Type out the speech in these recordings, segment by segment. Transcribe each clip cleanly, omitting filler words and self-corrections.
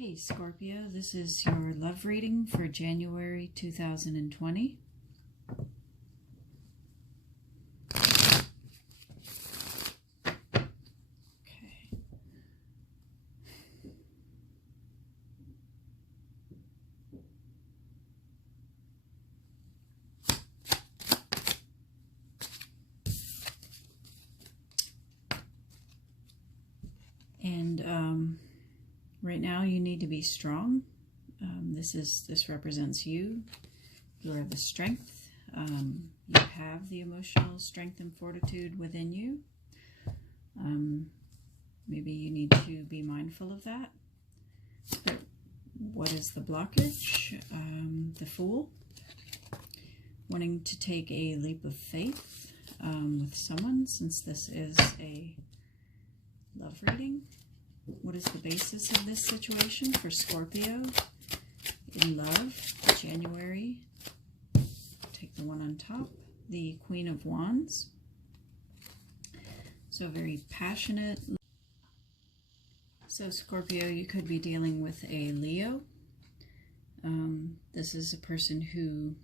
Hey Scorpio, this is your love reading for January 2020. Okay. And right now you need to be strong. This represents you. You are the strength. You have the emotional strength and fortitude within you. Maybe you need to be mindful of that. But what is the blockage? The Fool. Wanting to take a leap of faith with someone, since this is a love reading. What is the basis of this situation for Scorpio in love, January? Take the one on top, the Queen of Wands. So very passionate. So Scorpio, you could be dealing with a Leo. This is a person who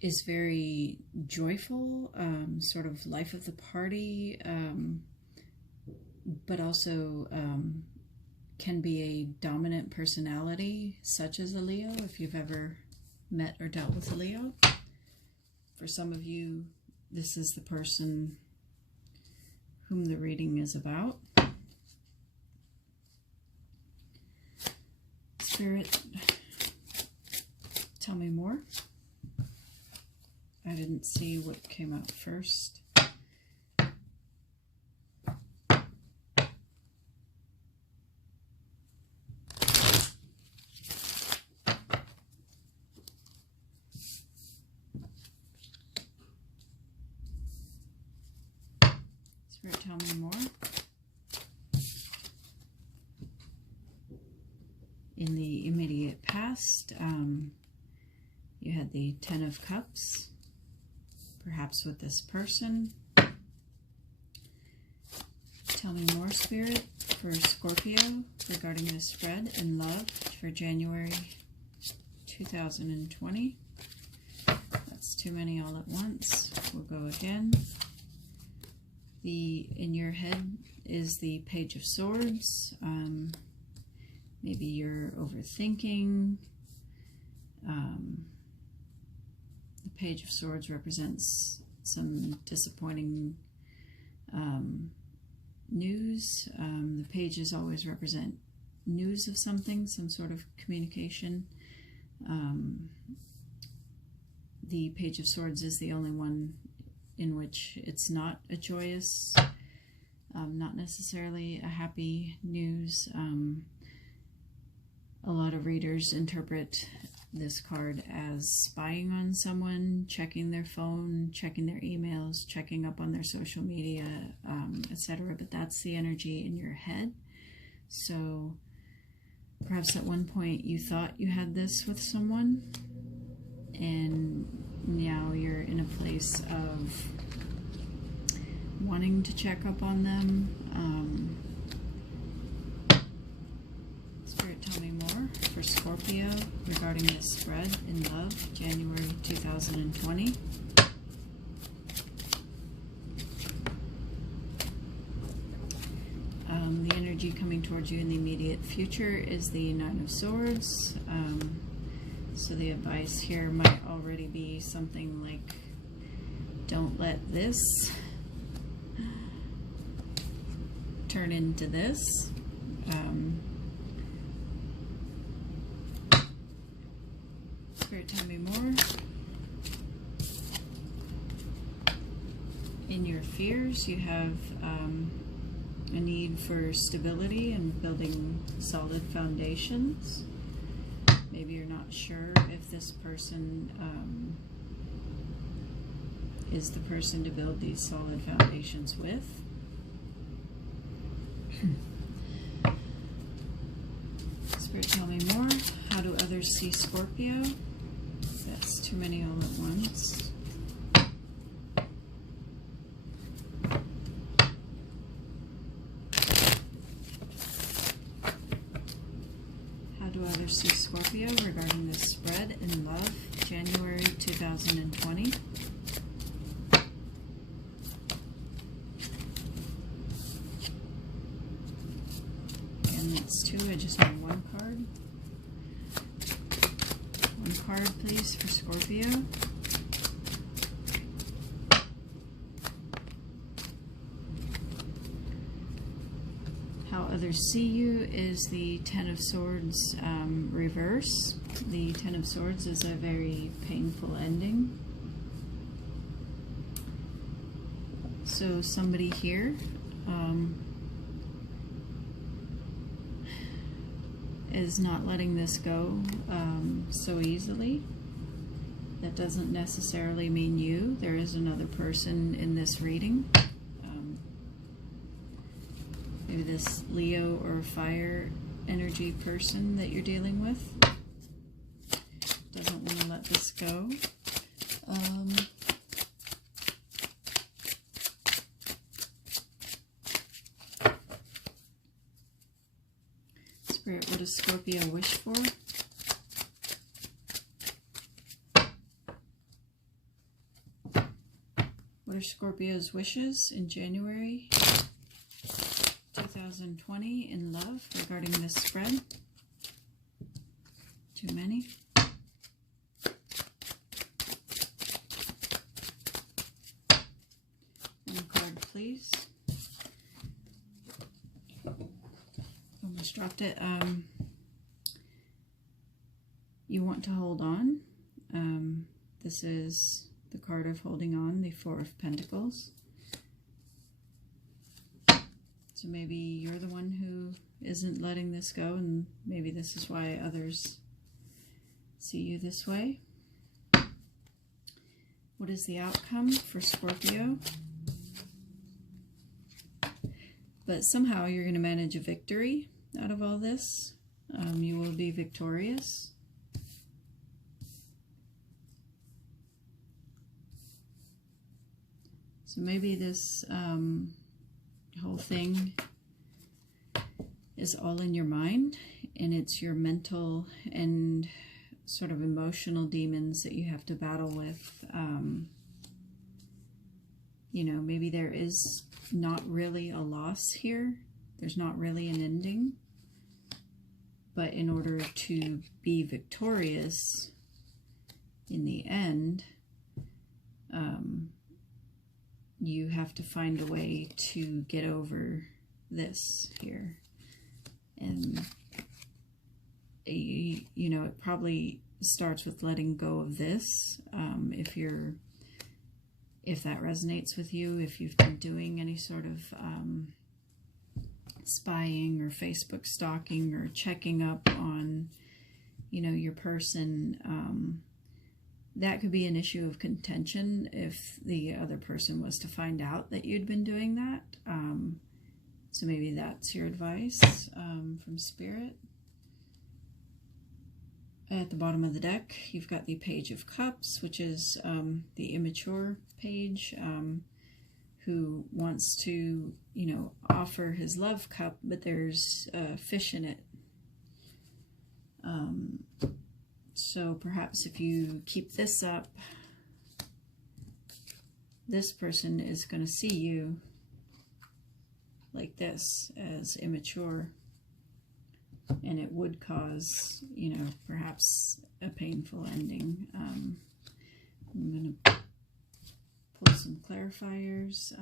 is very joyful, sort of life of the party, but also can be a dominant personality, such as a Leo, if you've ever met or dealt with a Leo. For some of you, this is the person whom the reading is about. Spirit, tell me more. I didn't see what came out first. Spirit, tell me more. In the immediate past, you had the Ten of Cups, perhaps with this person. Tell me more, Spirit, for Scorpio regarding this spread in love for January 2020. That's too many all at once. We'll go again. In your head is the Page of Swords. Maybe you're overthinking. The Page of Swords represents some disappointing news. The pages always represent news of something, some sort of communication. The Page of Swords is the only one in which it's not a joyous, not necessarily a happy news. A lot of readers interpret this card as spying on someone, checking their phone, checking their emails, checking up on their social media, etc. But that's the energy in your head. So perhaps at one point you thought you had this with someone, and now you're in a place of wanting to check up on them. Spirit, tell me more for Scorpio regarding this spread in love, January 2020. The energy coming towards you in the immediate future is the Nine of Swords. So the advice here might already be something like, don't let this turn into this. Spirit, tell me more. In your fears, you have a need for stability and building solid foundations. Maybe you're not sure if this person is the person to build these solid foundations with. Spirit, tell me more. How do others see Scorpio? That's too many all at once. do others see Scorpio regarding this spread in love, January 2020? And it's 2, I just need 1 card. 1 card, please, for Scorpio. How others see you is the Ten of Swords reverse. The Ten of Swords is a very painful ending. So somebody here is not letting this go so easily. That doesn't necessarily mean you. There is another person in this reading. Maybe this Leo or fire energy person that you're dealing with doesn't want to let this go. Spirit, what does Scorpio wish for? What are Scorpio's wishes in January 2020 in love regarding this spread? Too many. One card, please. Almost dropped it. You want to hold on. This is the card of holding on, the Four of Pentacles. So maybe you're the one who isn't letting this go, and maybe this is why others see you this way. What is the outcome for Scorpio? But somehow you're going to manage a victory out of all this. You will be victorious. So maybe this whole thing is all in your mind, and it's your mental and sort of emotional demons that you have to battle with. You know, maybe there is not really a loss here. There's not really an ending. But in order to be victorious in the end, you have to find a way to get over this here. And, you know, it probably starts with letting go of this. If that resonates with you, if you've been doing any sort of spying or Facebook stalking or checking up on, you know, your person, that could be an issue of contention if the other person was to find out that you'd been doing that. So maybe that's your advice from Spirit. At the bottom of the deck, you've got the Page of Cups, which is the immature page, who wants to, you know, offer his love cup, but there's a fish in it. So perhaps if you keep this up, this person is going to see you like this as immature, and it would cause, you know, perhaps a painful ending. I'm going to pull some clarifiers.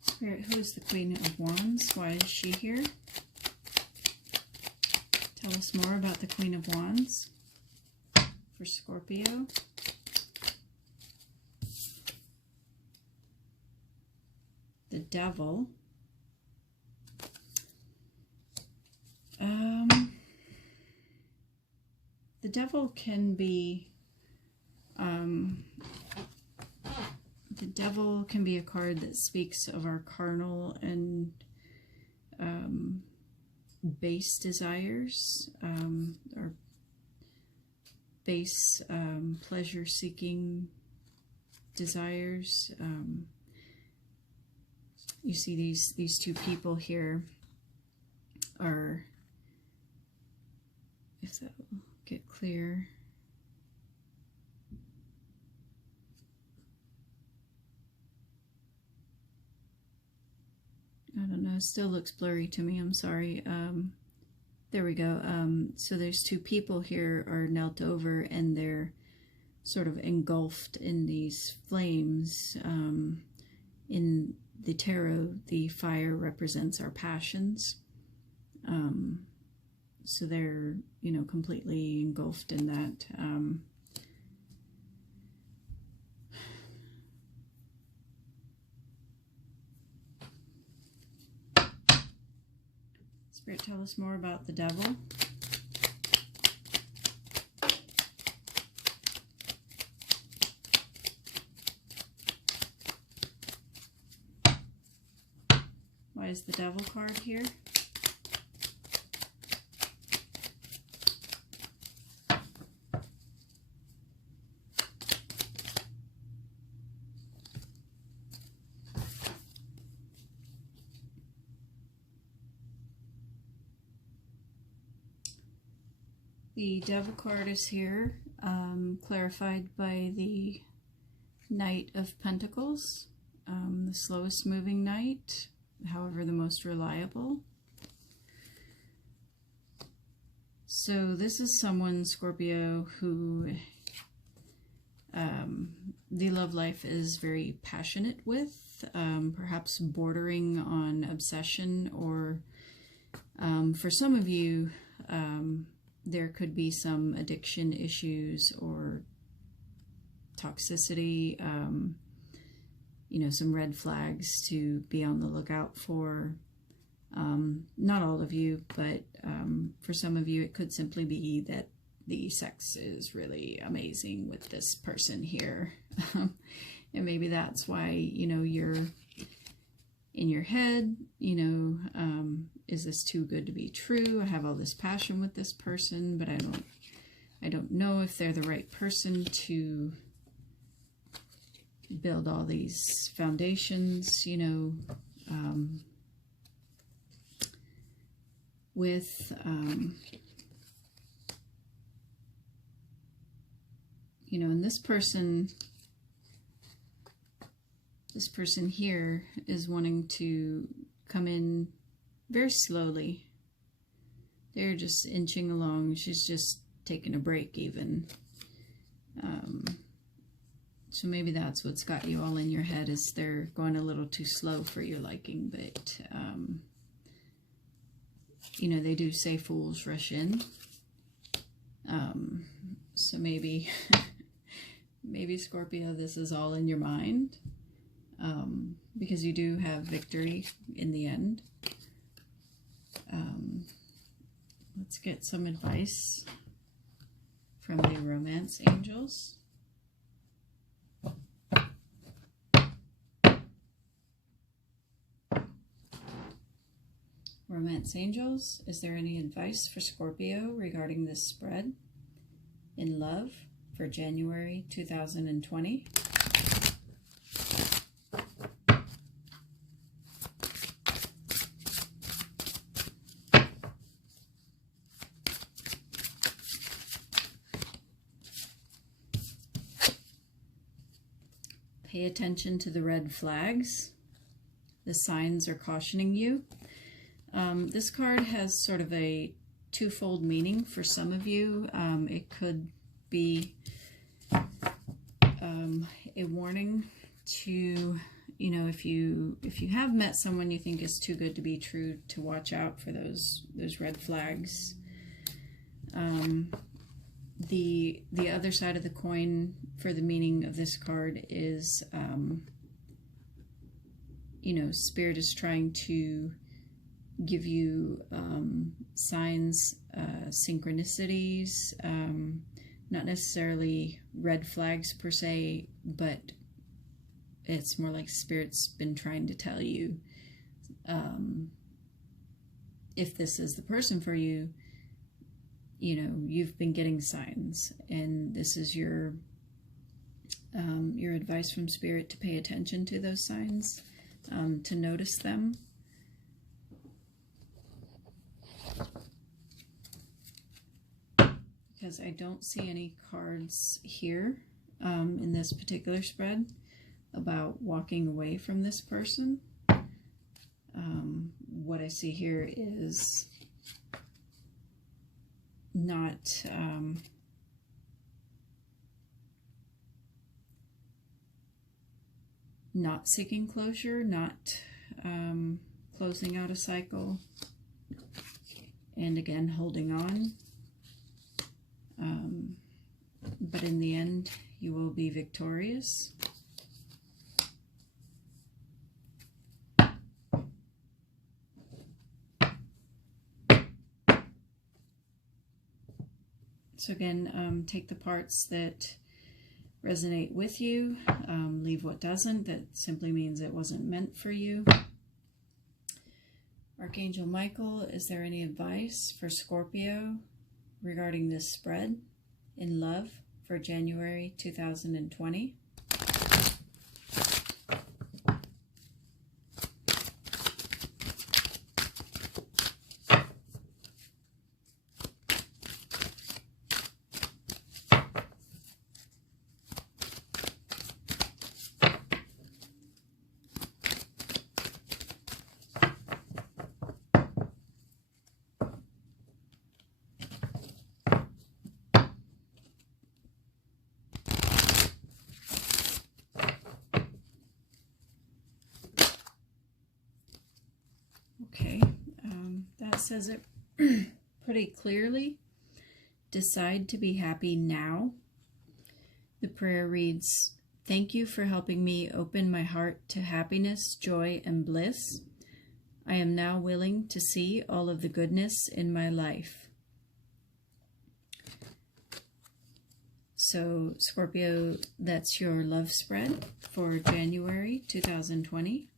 Spirit, who is the Queen of Wands? Why is she here? Tell us more about the Queen of Wands for Scorpio. The Devil. devil can be a card that speaks of our carnal and base desires, or base pleasure-seeking desires. You see these two people here are, if that will get clear, I don't know, it still looks blurry to me, I'm sorry. There we go. So there's two people here are knelt over, and they're sort of engulfed in these flames. In the tarot, the fire represents our passions. So they're, you know, completely engulfed in that. Spirit, tell us more about the devil. Why is the devil card here? The devil card is here, clarified by the Knight of Pentacles, the slowest moving knight, however the most reliable. So this is someone, Scorpio, who the love life is very passionate with, perhaps bordering on obsession, or for some of you, there could be some addiction issues or toxicity, you know, some red flags to be on the lookout for. Not all of you, but for some of you, it could simply be that the sex is really amazing with this person here. And maybe that's why, you know, you're in your head, you know, is this too good to be true? I have all this passion with this person, but I don't know if they're the right person to build all these foundations, you know, with, you know, and this person here is wanting to come in very slowly. They're just inching along. She's just taking a break even. So maybe that's what's got you all in your head, is they're going a little too slow for your liking. But, you know, they do say fools rush in. So maybe, maybe Scorpio, this is all in your mind. Because you do have victory in the end. Let's get some advice from the romance angels. Romance angels, is there any advice for Scorpio regarding this spread in love for January 2020? Pay attention to the red flags. The signs are cautioning you. This card has sort of a twofold meaning for some of you. It could be a warning to, you know, if you have met someone you think is too good to be true, to watch out for those red flags. The other side of the coin for the meaning of this card is, you know, Spirit is trying to give you signs, synchronicities, not necessarily red flags per se, but it's more like Spirit's been trying to tell you, if this is the person for you, you know, you've been getting signs, and this is your advice from Spirit to pay attention to those signs, to notice them. Because I don't see any cards here in this particular spread about walking away from this person. What I see here is not not seeking closure, not closing out a cycle, and again holding on. But in the end, you will be victorious. So again, take the parts that resonate with you, leave what doesn't. That simply means it wasn't meant for you. Archangel Michael, is there any advice for Scorpio regarding this spread in love for January 2020? Okay, that says it pretty clearly. Decide to be happy now. The prayer reads, "Thank you for helping me open my heart to happiness, joy, and bliss. I am now willing to see all of the goodness in my life." So, Scorpio, that's your love spread for January 2020.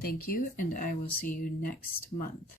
Thank you, and I will see you next month.